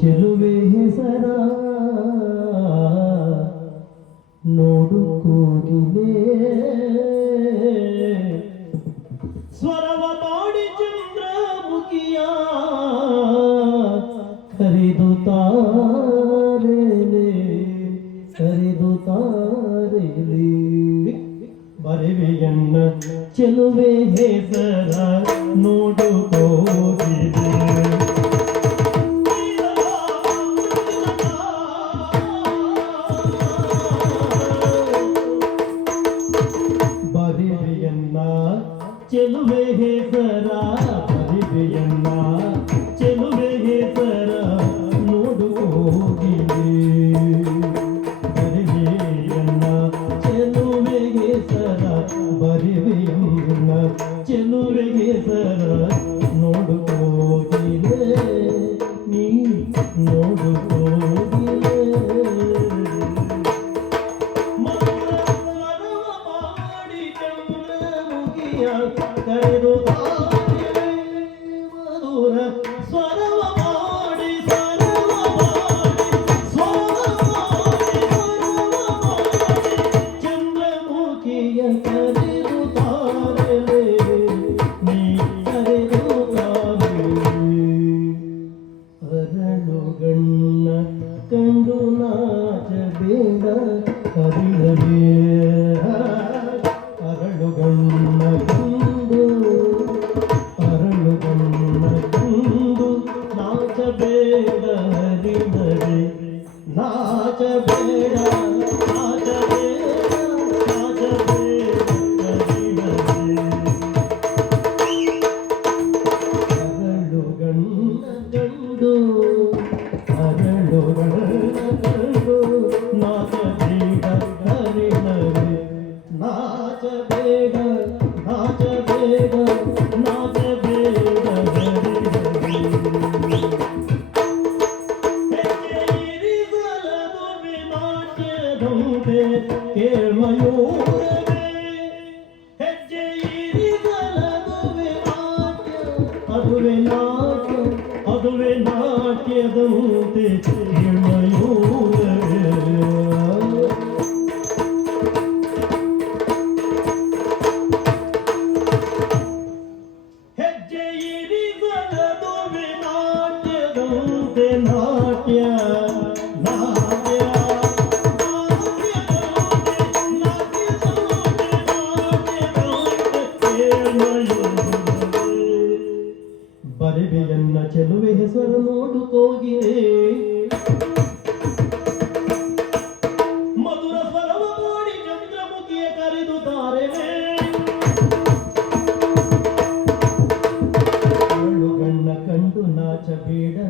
ಚೆಲುವೆ ಹೆಸರ ನೋಡು ಕೂಗಿದೆ ಸ್ವರವ ಮಾಡಿ ಚಂದ್ರ ಮುಖಿಯ ಕರಿದು ತಾರೇ ಕರಿದು ತಾರೇ ಬರವೆಯನ್ನ ಚೆಲುವೆ ಹೆಸರ Amen. ಅದುವೆ ನಾಟು ಅದುವೆ ನಾಟ್ಯದಂತೆ ಹಿಮಯೂರ ഭേദ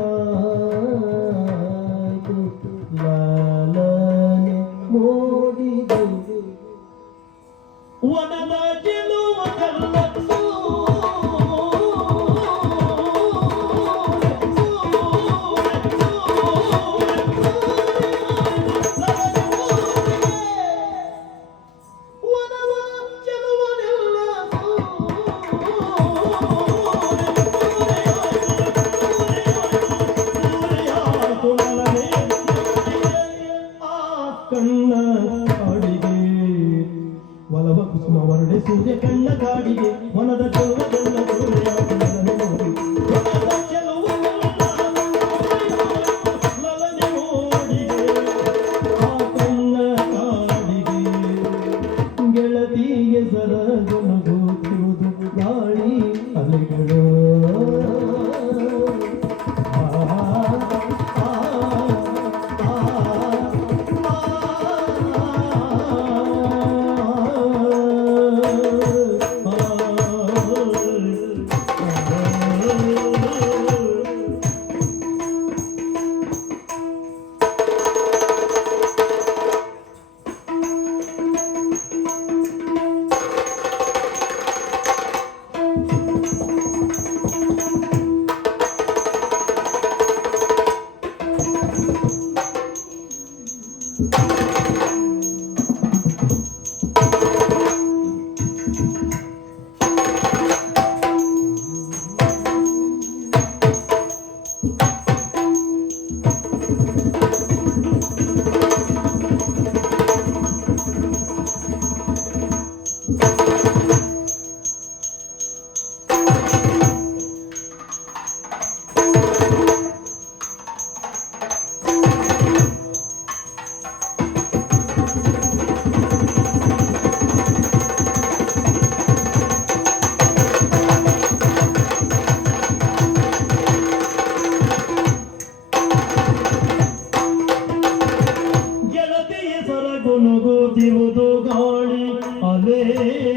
গড় আলে